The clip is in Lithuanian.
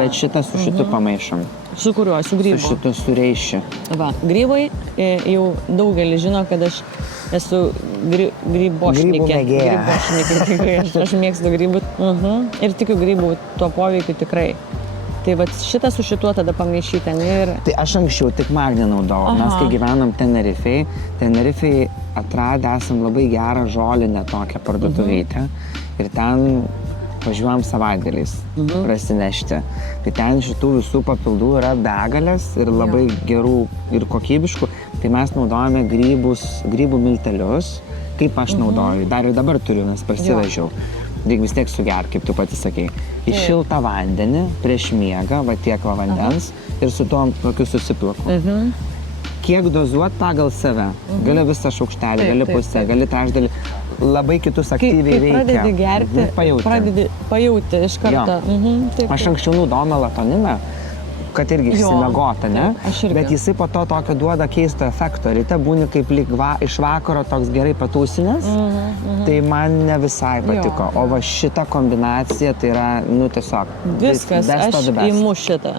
Bet šitą su šitu pamaišom. Su kuriuo? Su grybu? Su šitu sureišiu. Va, grybai jau daugelis žino, kad aš esu grybošnikė. Grybų mėgėja. Grybošnikė, tikrai. Aš mėgstu grybų. Ir tikiu grybų tuo poveikiu tikrai. Tai va šitą su šituo tada pamaišyti. Ir... Tai aš anksčiau tik magnį naudojau. Mes kai gyvenam Tenerifei atradę esam labai gerą žolinę tokią parduotuvytę. Ir ten važiuojam savaitgaliais prasinešti. Tai ten šitų visų papildų yra begalės ir labai gerų ir kokybiškų. Tai mes naudojame grybų miltelius, kaip aš naudoju. Dar ir dabar turiu, nes parsivežiau. Reikia vis tiek suger, kaip tu pati sakei. Į šiltą vandenį, prieš miegą, va tiek va vandens ir su tuo tokiu susiplaku. Kiek dozuot pagal save. Gali visą šaukštelį, gali pusę, gali trečdalį. Labai kitus aktyviai veikia. Kai pradedi gerti, pajauti iš karto. Aš anksčiau naudojau melatoniną, kad irgi išsimiegota, ne? Bet jisai po to tokio duoda keisto efekto. Ryte būni kaip lyg iš vakaro toks gerai patūsinęs, tai man ne visai patiko. O va šita kombinacija tai yra, nu tiesiog, viskas, aš imu šitą.